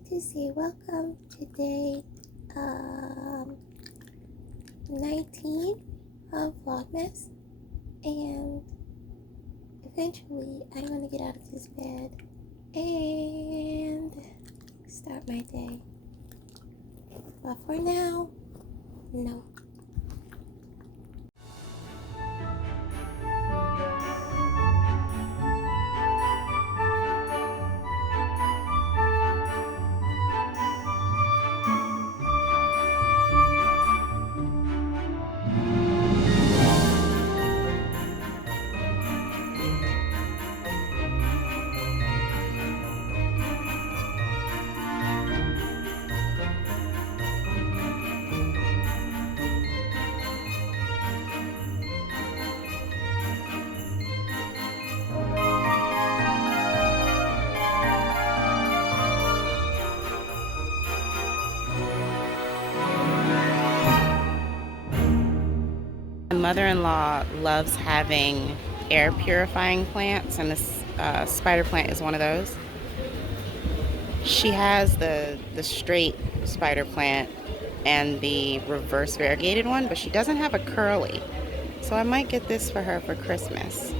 like to say welcome to day 19 of Vlogmas, and eventually I'm gonna get out of this bed and start my day. But for now, no. My mother-in-law loves having air purifying plants, and this spider plant is one of those. She has the straight spider plant and the reverse variegated one, but she doesn't have a curly. So I might get this for her for Christmas.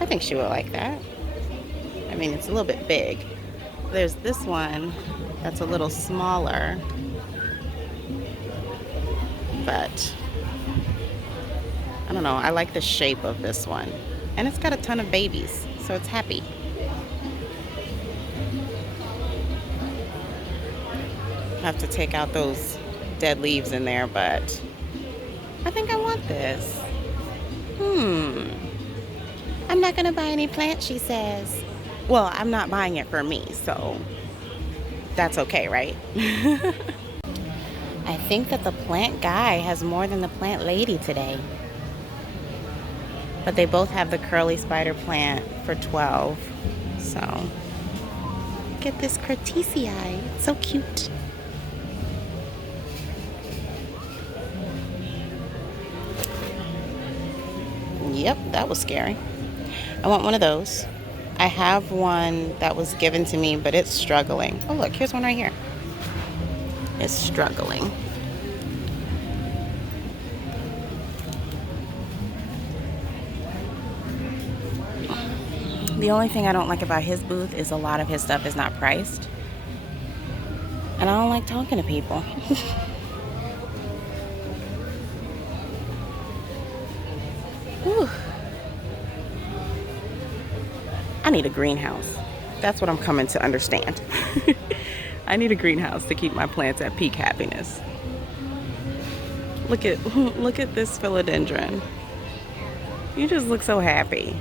I think she will like that. I mean, it's a little bit big. There's this one that's a little smaller, but I don't know, I like the shape of this one. And it's got a ton of babies, so it's happy. I have to take out those dead leaves in there, but I think I want this. I'm not gonna buy any plants, she says. Well, I'm not buying it for me, so that's okay, right? I think that the plant guy has more than the plant lady today. But they both have the curly spider plant for $12. So get this Curtisii. It's so cute. Yep, that was scary. I want one of those. I have one that was given to me, but it's struggling. Oh, look, here's one right here. It's struggling. The only thing I don't like about his booth is a lot of his stuff is not priced. And I don't like talking to people. Whew. I need a greenhouse. That's what I'm coming to understand. I need a greenhouse to keep my plants at peak happiness. Look at this philodendron. You just look so happy.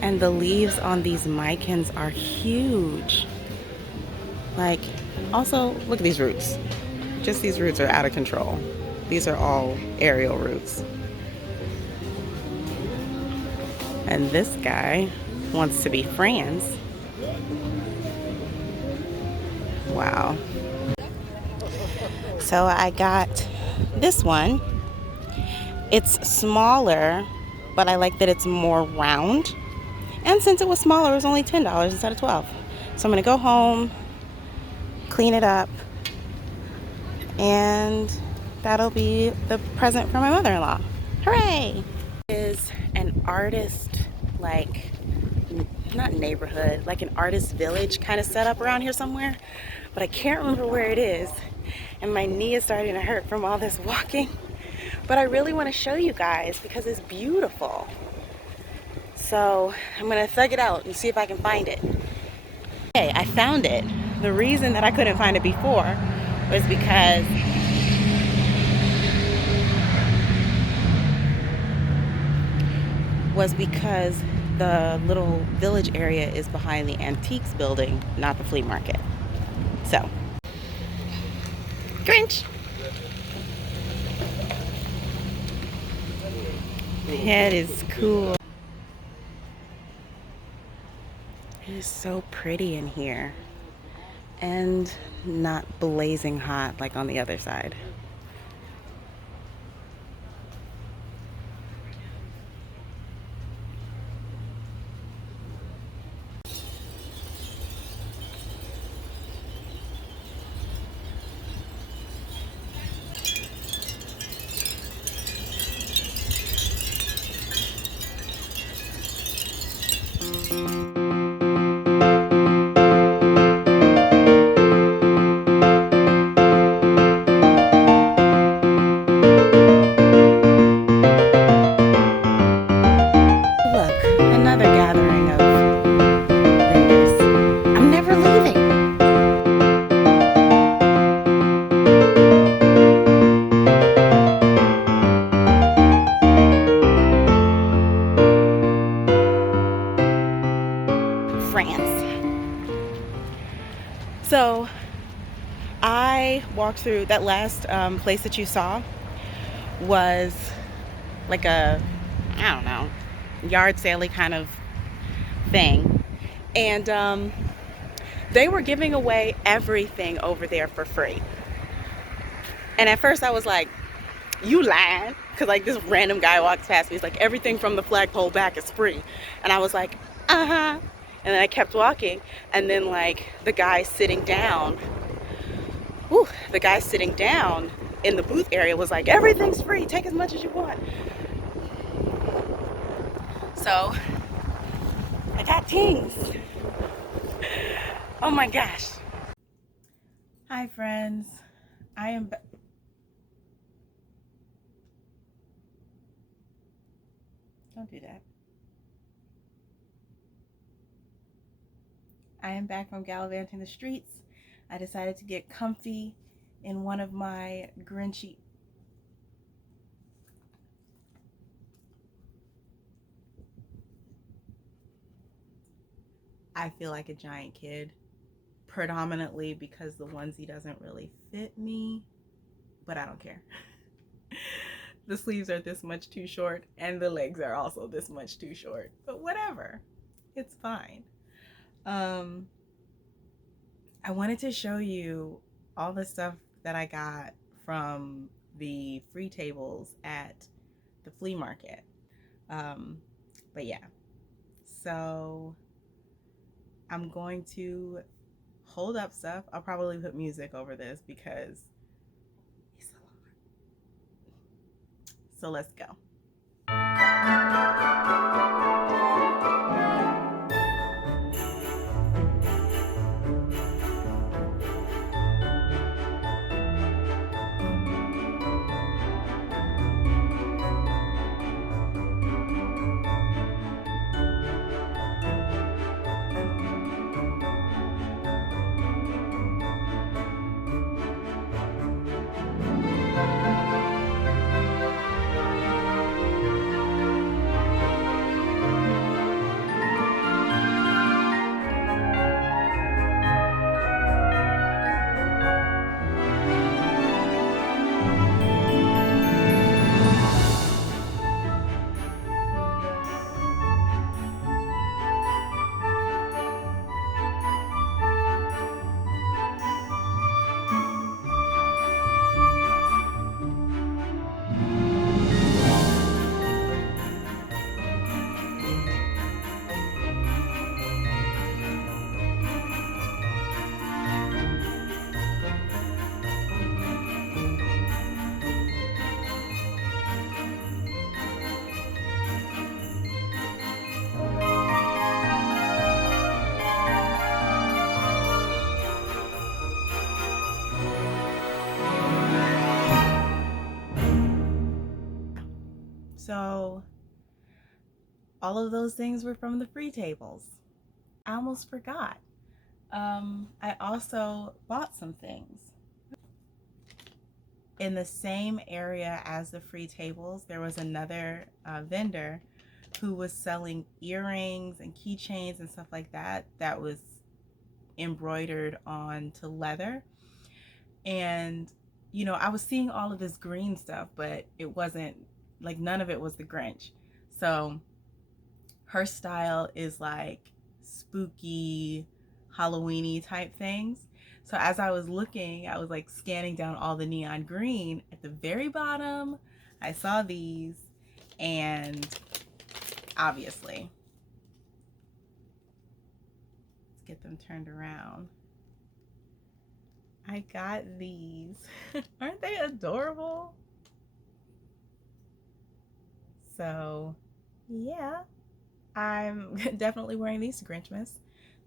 And the leaves on these micans are huge. Like, also, look at these roots. Just these roots are out of control. These are all aerial roots. And this guy wants to be friends. Wow. So I got this one. It's smaller, but I like that it's more round. And since it was smaller, it was only $10 instead of $12. So I'm gonna go home, clean it up, and that'll be the present for my mother-in-law. Hooray! Is an artist, like, not neighborhood, like an artist village kind of set up around here somewhere, but I can't remember where it is, and my knee is starting to hurt from all this walking. But I really want to show you guys because it's beautiful. So I'm gonna thug it out and see if I can find it. Okay, I found it. The reason that I couldn't find it before was because the little village area is behind the antiques building, not the flea market. So, Grinch! That is cool. It is so pretty in here. And not blazing hot like on the other side. France. So I walked through that last place that you saw was like a, I don't know, yard sale-y kind of thing. And they were giving away everything over there for free. And at first I was like, you lying? Because like this random guy walks past me. He's like, everything from the flagpole back is free. And I was like, uh-huh. And then I kept walking. And then like the guy sitting down, in the booth area was like, everything's free. Take as much as you want. So I got things. Oh my gosh. Hi friends. I am Don't do that. I am back from gallivanting the streets. I decided to get comfy in one of my Grinchy. I feel like a giant kid, predominantly because the onesie doesn't really fit me, but I don't care. The sleeves are this much too short and the legs are also this much too short, but whatever, it's fine. I wanted to show you all the stuff that I got from the free tables at the flea market. But yeah, so I'm going to hold up stuff. I'll probably put music over this because it's a lot. So let's go. So all of those things were from the free tables. I almost forgot. I also bought some things. In the same area as the free tables, there was another vendor who was selling earrings and keychains and stuff like that that was embroidered onto leather. And you know, I was seeing all of this green stuff, but it wasn't like, none of it was the Grinch. So her style is like spooky, Halloweeny type things. So as I was looking, I was like scanning down all the neon green. At the very bottom, I saw these, and obviously, let's get them turned around. I got these. Aren't they adorable? So yeah, I'm definitely wearing these to Grinchmas.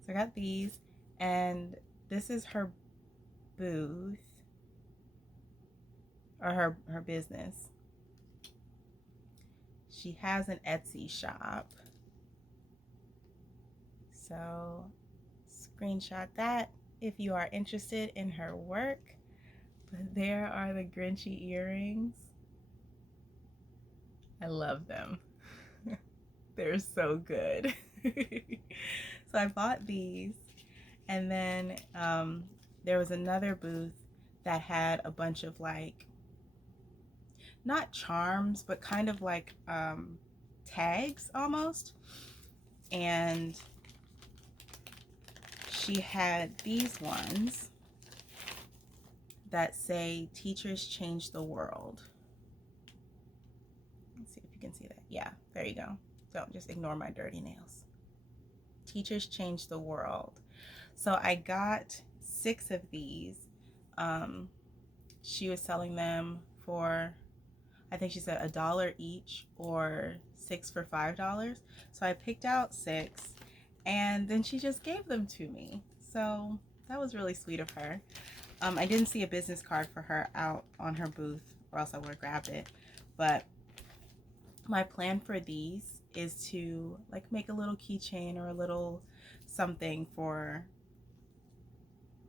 So I got these, and this is her booth, or her business. She has an Etsy shop. So screenshot that if you are interested in her work. But there are the Grinchy earrings. I love them. They're so good. So So I bought these, and then there was another booth that had a bunch of like, not charms, but kind of like tags almost. And she had these ones that say "Teachers Change the World." Let's see if you can see that. Yeah, there you go. Don't just ignore my dirty nails. Teachers Change the World. So I got 6 of these. She was selling them for, I think she said $1 each, or 6 for $5. So I picked out 6, and then she just gave them to me. So that was really sweet of her. I didn't see a business card for her out on her booth, or else I would have grabbed it. But my plan for these is to like make a little keychain or a little something for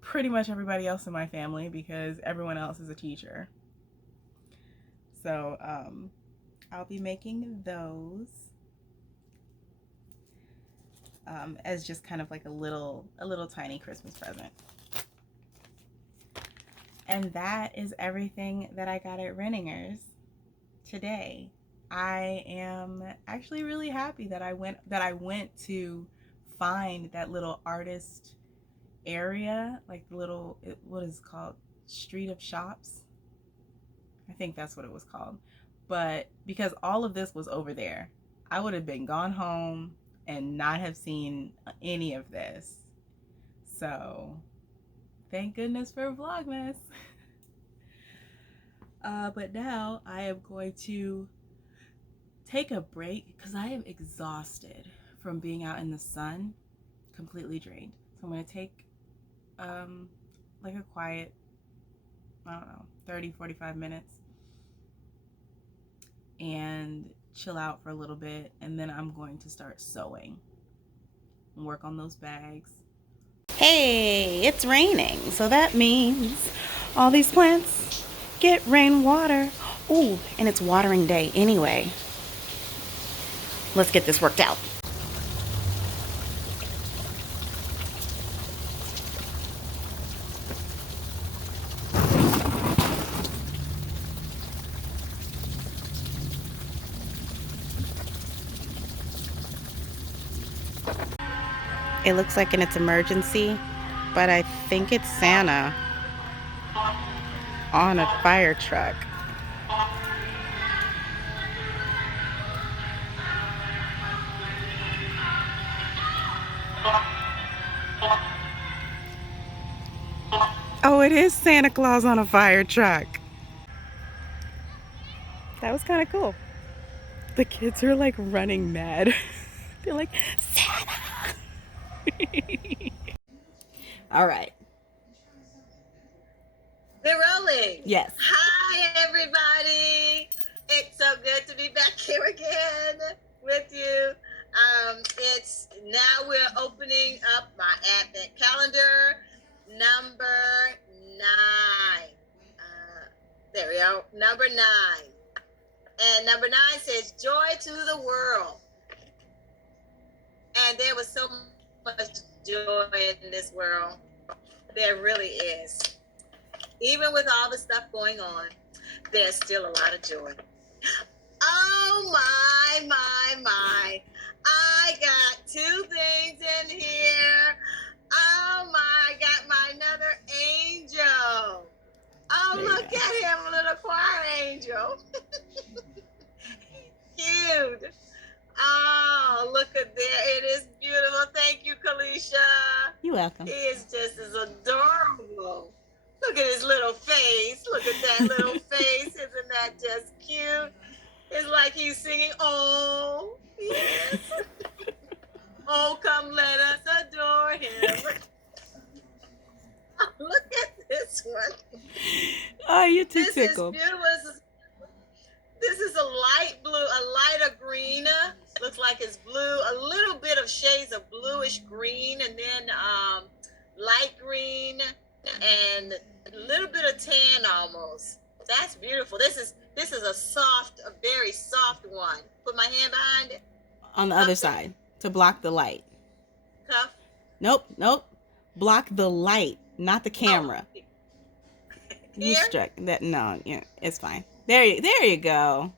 pretty much everybody else in my family, because everyone else is a teacher. So I'll be making those as just kind of like a little tiny Christmas present. And that is everything that I got at Renninger's today. I am actually really happy that I went to find that little artist area, like the little, what is it called, street of shops, I think that's what it was called. But because all of this was over there, I would have been gone home and not have seen any of this. So thank goodness for Vlogmas. But now I am going to take a break because I am exhausted from being out in the sun, completely drained. So I'm going to take like a quiet, I don't know, 30-45 minutes and chill out for a little bit, and then I'm going to start sewing and work on those bags. Hey, it's raining, so that means all these plants get rainwater. Ooh, and it's watering day anyway. Let's get this worked out. It looks like it's emergency, but I think it's Santa on a fire truck. Oh, it is Santa Claus on a fire truck. That was kind of cool. The kids are like running mad. They're like, Santa! All right. We're rolling. Yes. Hi, everybody. It's so good to be back here again with you. It's now we're opening up my advent calendar, number 9. There we go, number 9. And number 9 says, joy to the world. And there was so much joy in this world. There really is. Even with all the stuff going on, there's still a lot of joy. Oh, my. I got 2 things in here. Oh, my. I got my another angel. Oh, look at him, a little choir angel. Cute. Oh, look at there. It is beautiful. Thank you, Kalisha. You're welcome. He is just as adorable. Look at his little face. Look at that little face. Isn't that just cute? It's like he's singing, oh, yes. Oh, come let us adore him. Look at this one. Oh, you're too This tickled. is beautiful. This is a light blue, a lighter green. Looks like it's blue. A little bit of shades of bluish green, and then light green, and a little bit of tan almost. That's beautiful. This is a very soft one. Put my hand behind it. On the other side to block the light. Cuff. Nope. Block the light, not the camera. Oh, You here? struck that. No, yeah, it's fine. There you go.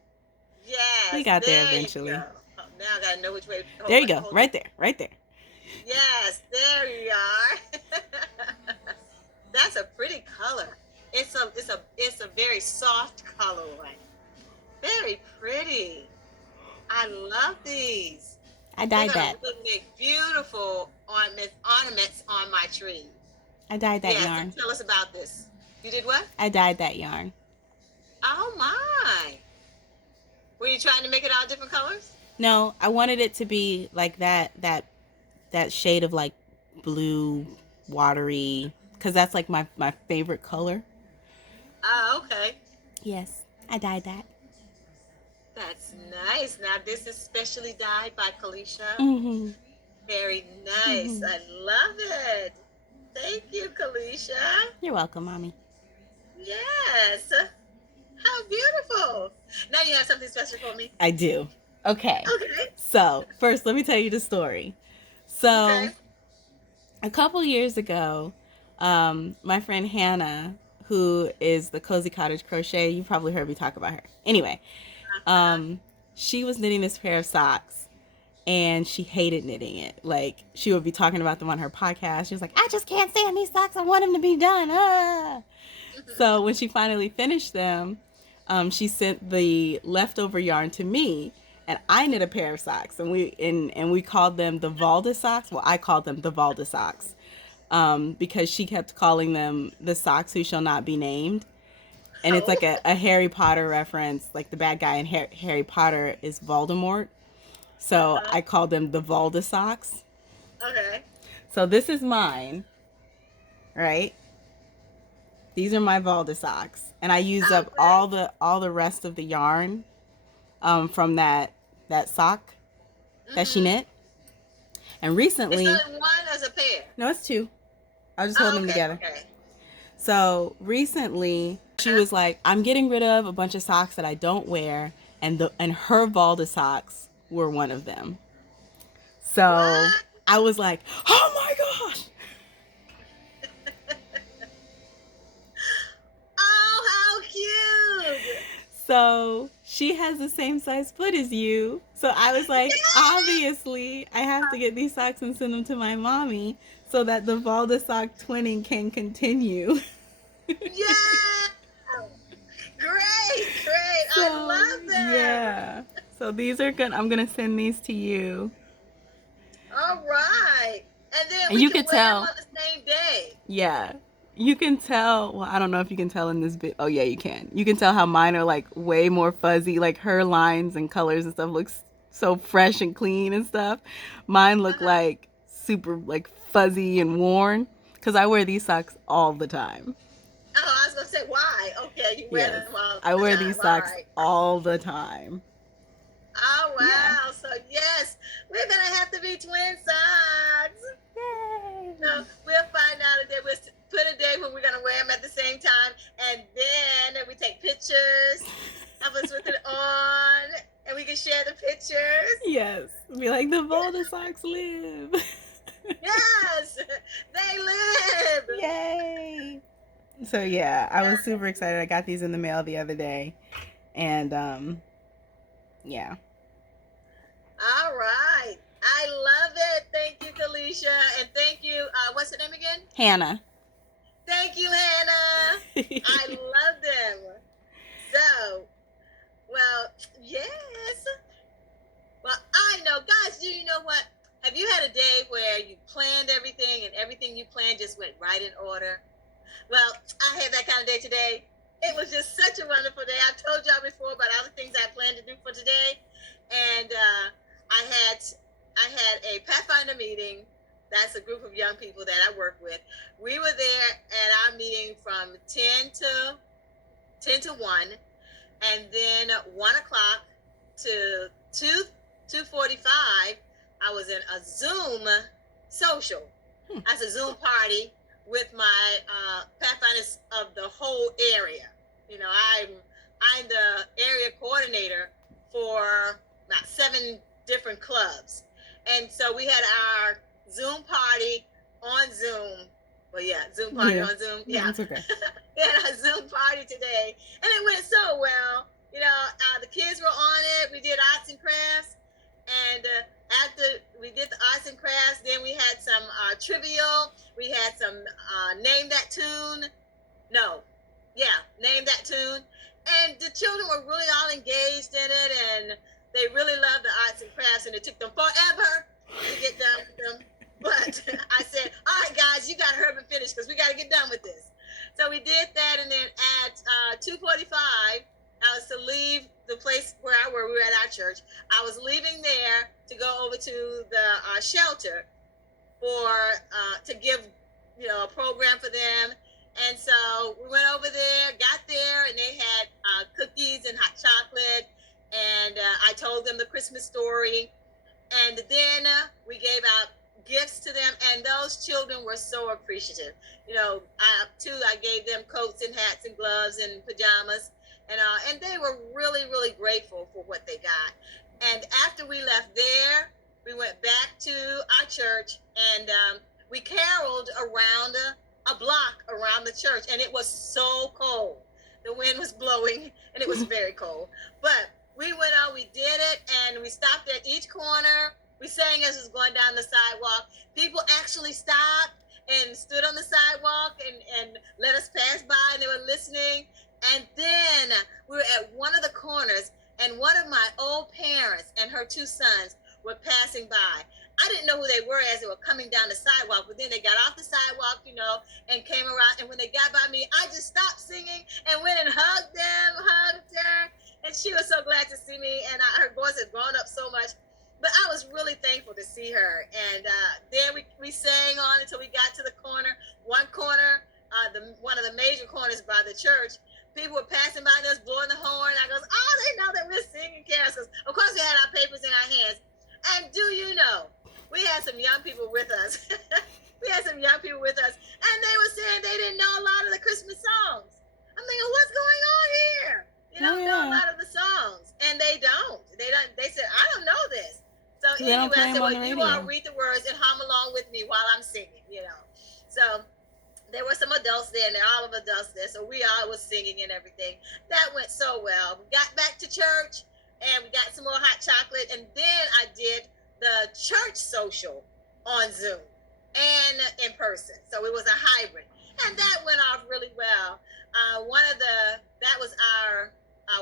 Yes. We got there You eventually. go. Oh, now I gotta know which way. There you go. Right there. Yes, there you are. That's a pretty color. It's a very soft color one. Very pretty. I love these. I dyed that. They're gonna make beautiful ornaments on my tree. I dyed that Yes, yarn. tell us about this. You did what? I dyed that yarn. Oh my. Were you trying to make it all different colors? No, I wanted it to be like that shade of like blue, watery, because that's like my favorite color. Oh, okay. Yes, I dyed that. That's nice. Now this is specially dyed by Kalisha. Mm-hmm. Very nice. I love it. Thank you, Kalisha. You're welcome, Mommy. Yes. How beautiful. Now you have something special for me. I do. Okay. Okay. So first, let me tell you the story. So Okay. a couple years ago, my friend Hannah, who is the Cozy Cottage Crochet, you probably heard me talk about her. Anyway, she was knitting this pair of socks and she hated knitting it. Like, she would be talking about them on her podcast. She was like, I just can't stand these socks. I want them to be done. Ah. So when she finally finished them, she sent the leftover yarn to me, and I knit a pair of socks, and we called them the Valda socks. Well, I called them the Valda socks, because she kept calling them the socks who shall not be named. And it's like a Harry Potter reference. Like, the bad guy in Harry Potter is Voldemort. So I called them the Valda socks. Okay. So this is mine, right? These are my Valda socks. And I used up all the rest of the yarn from that sock that she knit. And recently... Is it one as a pair? No, it's two. I was just holding them together. Okay. So recently, she was like, I'm getting rid of a bunch of socks that I don't wear. And her Valda socks were one of them. So What? I was like, oh my gosh. Oh, how cute. So she has the same size foot as you. So I was like, obviously, I have to get these socks and send them to my mommy so that the Valda sock twinning can continue. Yeah. Great. So, I love that. Yeah. So these are good. I'm going to send these to you. All right. And then And we you can could wear tell. them on the same day. Yeah. You can tell, well, I don't know if you can tell in this bit. Oh, yeah, you can. You can tell how mine are like way more fuzzy. Like her lines and colors and stuff looks so fresh and clean and stuff. Mine look like super like fuzzy and worn because I wear these socks all the time. Oh, I was going to say, why? Okay, you wear Yes. them all the I wear time. these socks All right. all the time. Oh, wow. Yeah. So, yes, we're going to have to be twin socks. Yay! No, we'll find out a day. We'll put a day when we're going to wear them at the same time. And then we take pictures of us with it on. And we can share the pictures. Yes. Be like, the Valda socks live. Yes, they live. Yay! So yeah, I was super excited. I got these in the mail the other day, and yeah. All right, I love it. Thank you, Kalisha, and thank you. What's her name again? Hannah. Thank you, Hannah. I love them. So, well, yes. Well, I know, guys. Do you know what? Have you had a day where you planned everything and everything you planned just went right in order? Well, I had that kind of day today. It was just such a wonderful day. I told y'all before about all the things I planned to do for today. And I had a Pathfinder meeting. That's a group of young people that I work with. We were there at our meeting from 10 to 1. And then 1 o'clock to 2:45, I was in a Zoom social. That's a Zoom party with my Pathfinders of the whole area. You know, I'm the area coordinator for about 7 different clubs. And so we had our Zoom party Well, yeah, Zoom party on Zoom. Yeah, it's okay. We had a Zoom party today, and it went so well. You know, the kids were on it. We did arts and crafts, and after we did the arts and crafts, then we had some trivial. We had some name that tune. No, yeah, name that tune. And the children were really all engaged in it, and they really loved the arts and crafts, and it took them forever to get done with them. But I said, all right, guys, you got to hurry up and finish because we got to get done with this. So we did that, and then at 2:45, I was to leave the place where we were at our church. I was leaving there to go over to the shelter to give, a program for them. And so we went over there, got there, and they had cookies and hot chocolate. And I told them the Christmas story. And then we gave out gifts to them. And those children were so appreciative. I gave them coats and hats and gloves and pajamas. And they were really, really grateful for what they got. And after we left there, we went back to our church, and we caroled around a block around the church, and it was so cold. The wind was blowing, and it was very cold. But we went out, we did it, and we stopped at each corner. We sang as it was going down the sidewalk. People actually stopped and stood on the sidewalk and let us pass by, and they were listening. And then we were at one of the corners, and one of my old parents and her two sons were passing by. I didn't know who they were as they were coming down the sidewalk, but then they got off the sidewalk, and came around. And when they got by me, I just stopped singing and went and hugged her. And she was so glad to see me, and her voice had grown up so much. But I was really thankful to see her. And then we sang on until we got to the corner. One corner, one of the major corners by the church, people were passing by us, blowing the horn. I goes, oh, they know that we're singing carols. Of course, we had our papers in our hands. And do you know, we had some young people with us. And they were saying they didn't know a lot of the Christmas songs. I'm thinking, what's going on here? They don't know a lot of the songs. And they don't. They said, I don't know this. So anyway, I said, well, you all read the words and hum along with me while I'm singing, So there were some adults there, and they're all of adults there. So we all was singing and everything. That went so well. We got back to church, and we got some more hot chocolate. And then I did the church social on Zoom and in person. So it was a hybrid. And that went off really well. That was our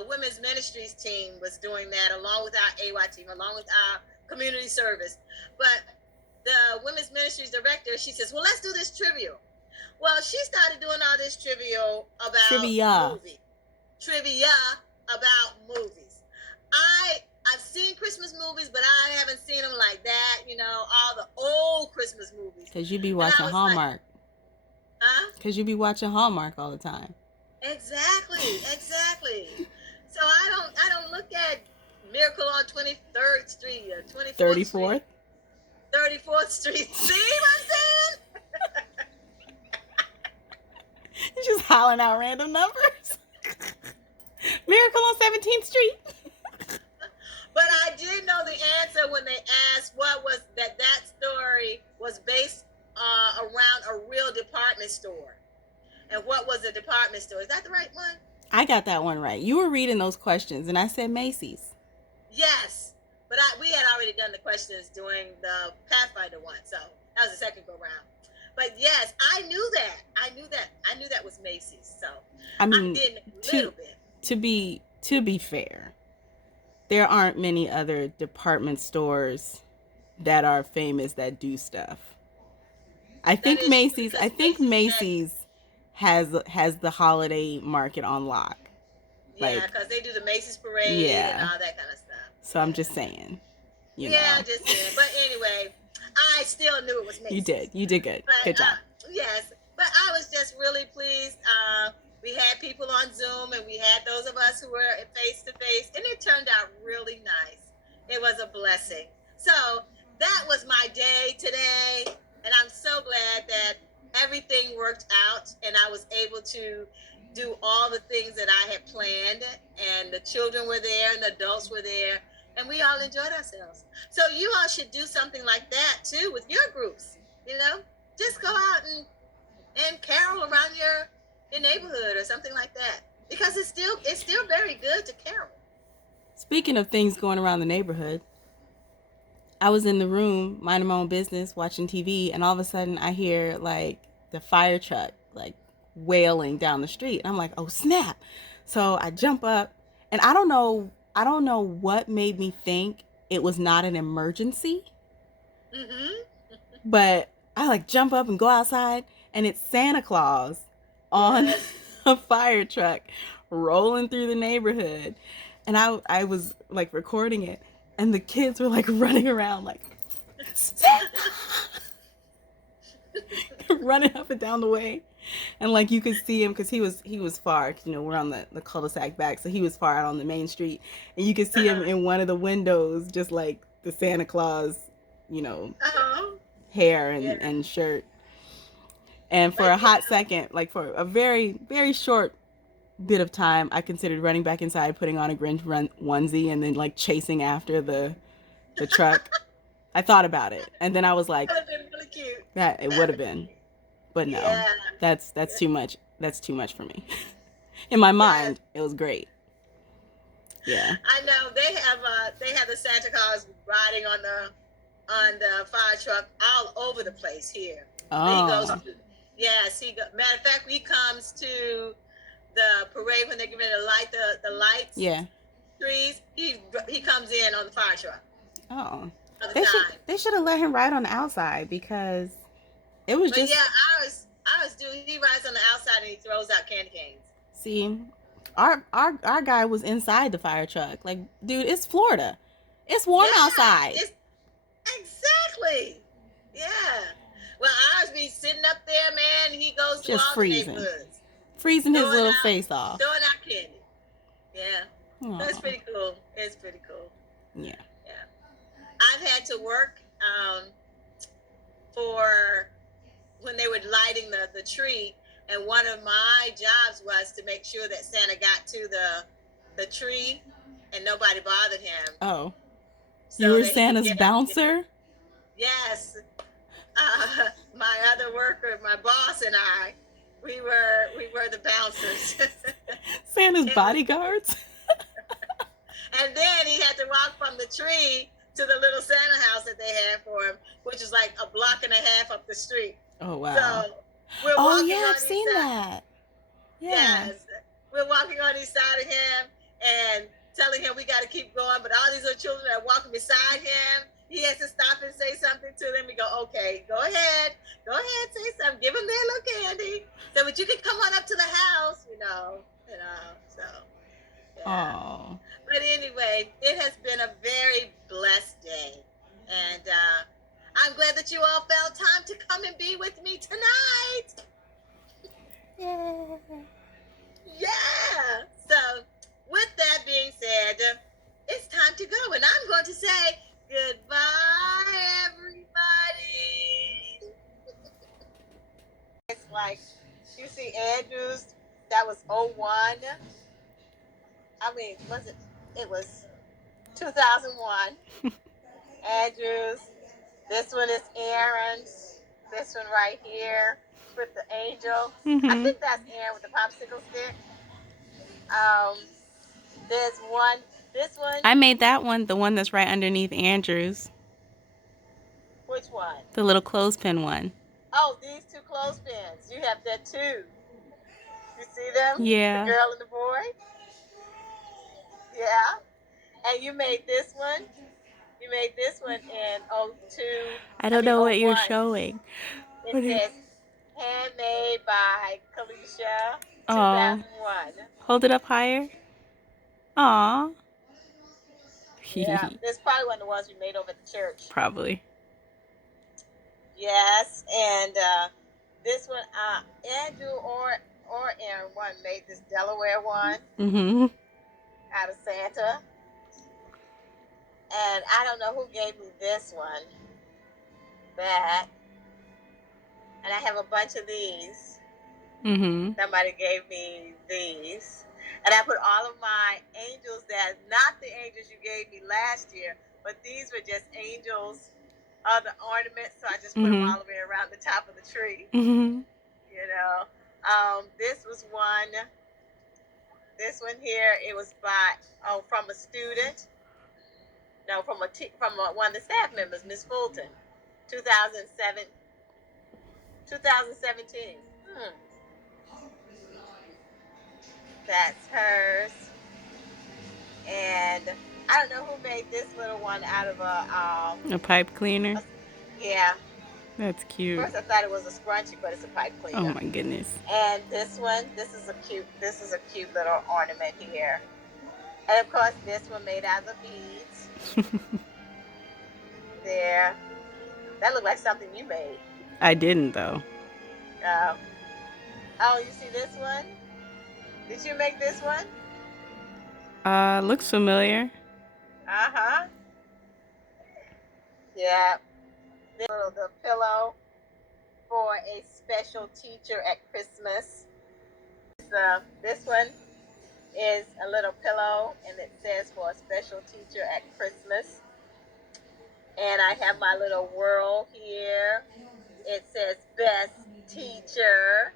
women's ministries team was doing that, along with our AY team, along with our community service. But the women's ministries director, she says, well, let's do this trivia. Well, she started doing all this trivia about movies. Trivia about movies. I've seen Christmas movies, but I haven't seen them like that, all the old Christmas movies. Because you be watching Hallmark. Because you be watching Hallmark all the time. Exactly. So I don't look at Miracle on 23rd Street or 24th 34th? Street. 34th Street. See what I'm saying? You're just hollering out random numbers. Miracle on 17th Street. But I did know the answer when they asked what was that story was based around a real department store. And what was a department store? Is that the right one? I got that one right. You were reading those questions, and I said Macy's. Yes. But we had already done the questions during the Pathfinder one, so that was the second go round. But yes, I knew that. I knew that was Macy's. So I did a little bit. To be fair, there aren't many other department stores that are famous that do stuff. I think Macy's has the holiday market on lock. Yeah, because they do the Macy's parade and all that kind of stuff. So I'm just saying. You know. Just saying. But anyway, I still knew it was Macy's. You did good. Good job. Yes, but I was just really pleased. We had people on Zoom, and we had those of us who were face to face, and it turned out really nice. It was a blessing. So that was my day today, and I'm so glad that everything worked out, and I was able to do all the things that I had planned, and the children were there, and the adults were there, and we all enjoyed ourselves. So you all should do something like that too with your groups. Just go out your neighborhood or something like that, because it's still very good to carol. Speaking of things going around the neighborhood, I was in the room minding my own business watching TV, and all of a sudden I hear like the fire truck like wailing down the street. And I'm like, oh snap. So I jump up, and I don't know what made me think it was not an emergency. But I like jump up and go outside, and it's Santa Claus on a fire truck rolling through the neighborhood. And I was like recording it, and the kids were like running around like Santa! Running up and down the way. And like you could see him because he was far, you know, we're on the cul-de-sac back, so he was far out on the main street, and you could see him in one of the windows, just like the Santa Claus, you know, hair and shirt. And for a hot second, like for a very, very short bit of time, I considered running back inside, putting on a Grinch onesie, and then like chasing after the truck. I thought about it, and then I was like, that would have been really cute. That it would have been, but no, that's too much. That's too much for me. In my mind, it was great. Yeah. I know they have the Santa Claus riding on the fire truck all over the place here. Oh. He goes to, matter of fact, he comes to the parade when they're getting ready to light the lights. Yeah. Trees. He comes in on the fire truck. Oh. They should have let him ride on the outside, because it was just. Yeah, ours do. He rides on the outside and he throws out candy canes. See, our guy was inside the fire truck. Like, dude, it's Florida. It's warm outside. Exactly. Yeah. Well, ours be sitting up there, man. He goes to just all freezing. the neighborhoods. Freezing his little face off. Throwing out candy. Yeah. Aww. That's pretty cool. It's pretty cool. Yeah. I've had to work for when they were lighting the tree, and one of my jobs was to make sure that Santa got to the tree and nobody bothered him. Oh. So you were Santa's bouncer? Yes. My other worker, my boss, and I, we were the bouncers. Santa's bodyguards? And then he had to walk from the tree to the little Santa house that they had for him, which is like a block and a half up the street. Oh, wow. So we're walking on I've seen that. Yeah. Yes. We're walking on each side of him and telling him we got to keep going, but all these little children are walking beside him. He has to stop and say something to them. We go, okay, go ahead, say something. Give them their little candy. So, but you can come on up to the house, you know. So. Yeah. Oh. But anyway, it has been a very blessed day. And I'm glad that you all found time to come and be with me tonight. Yeah. Yeah. So with that being said, it's time to go. And I'm going to say goodbye, everybody. It's like, you see Andrews, that was 01. I mean, it was 2001. Andrews. This one is Aaron's. This one right here with the angel. Mm-hmm. I think that's Aaron with the popsicle stick. There's one. This one. I made that one, the one that's right underneath Andrew's. Which one? The little clothespin one. Oh, these two clothespins. You have that too. You see them? Yeah. The girl and the boy. Yeah. And you made this one. You made this one in 02. I don't know what you're 01. showing. It says handmade by Kalisha, 2001. Hold it up higher. Aw. Yeah, this is probably one of the ones we made over at the church. Probably. Yes, and this one, Andrew or Aaron one made this Delaware one out of Santa. And I don't know who gave me this one. That. And I have a bunch of these. Somebody gave me these. And I put all of my angels that, not the angels you gave me last year, but these were just angels, other ornaments. So I just put them all the way around the top of the tree. You know. This was one. This one here, it was from a student. No, from one of the staff members, Miss Fulton, 2007, 2017. That's hers. And I don't know who made this little one out of A pipe cleaner? Yeah. That's cute. First I thought it was a scrunchie, but it's a pipe cleaner. Oh my goodness. And this one, this is a cute little ornament here. And of course this one made out of beads. There. That looked like something you made. I didn't though. Oh, you see this one? Did you make this one? Looks familiar. Uh-huh. Yeah. The pillow for a special teacher at Christmas. This one is a little pillow, and it says for a special teacher at Christmas. And I have my little whirl here. It says best teacher.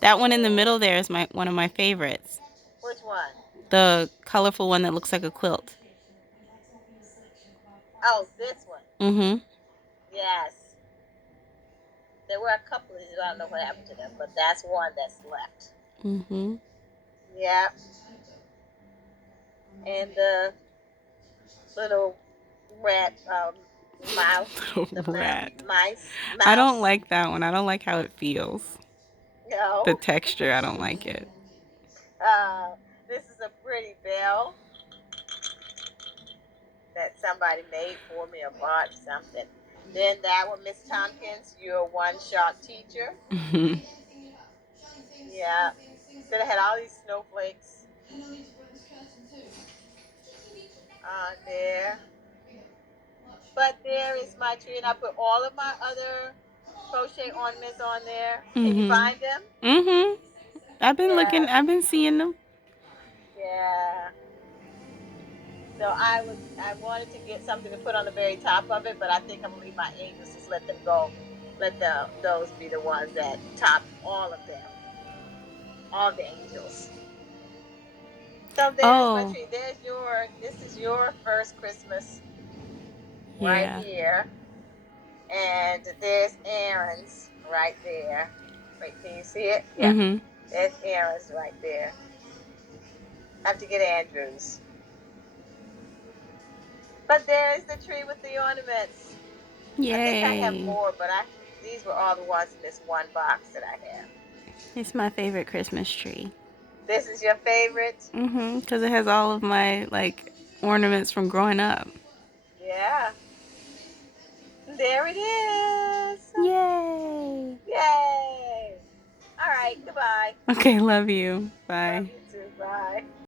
That one in the middle there is one of my favorites. Which one? The colorful one that looks like a quilt. Oh, this one. Mm-hmm. Yes. There were a couple of these. I don't know what happened to them, but that's one that's left. Mm-hmm. Yeah. And the little rat mouse. The rat. Mouse. I don't like that one. I don't like how it feels. No. The texture, I don't like it. This is a pretty bell that somebody made for me or bought something. Then that one, Miss Tompkins, you're a one-shot teacher. Mm-hmm. Yeah. Then I had all these snowflakes on there. But there is my tree, and I put all of my other crochet ornaments on there. Can you find them? Mm-hmm. I've been looking. I've been seeing them. Yeah. So I wanted to get something to put on the very top of it, but I think I'm gonna leave my angels, just let them go. Let those be the ones that top all of them. All the angels. So there's my tree. This is your first Christmas right here. And there's Aaron's right there. Wait, can you see it? Yeah. Mm-hmm. There's Aaron's right there. I have to get Andrew's. But there's the tree with the ornaments. Yay. I think I have more, but these were all the ones in this one box that I have. It's my favorite Christmas tree. This is your favorite? Mm-hmm, because it has all of my, ornaments from growing up. Yeah. There it is. Yay. Yay. All right, goodbye. Okay, love you. Bye. Love you too. Bye.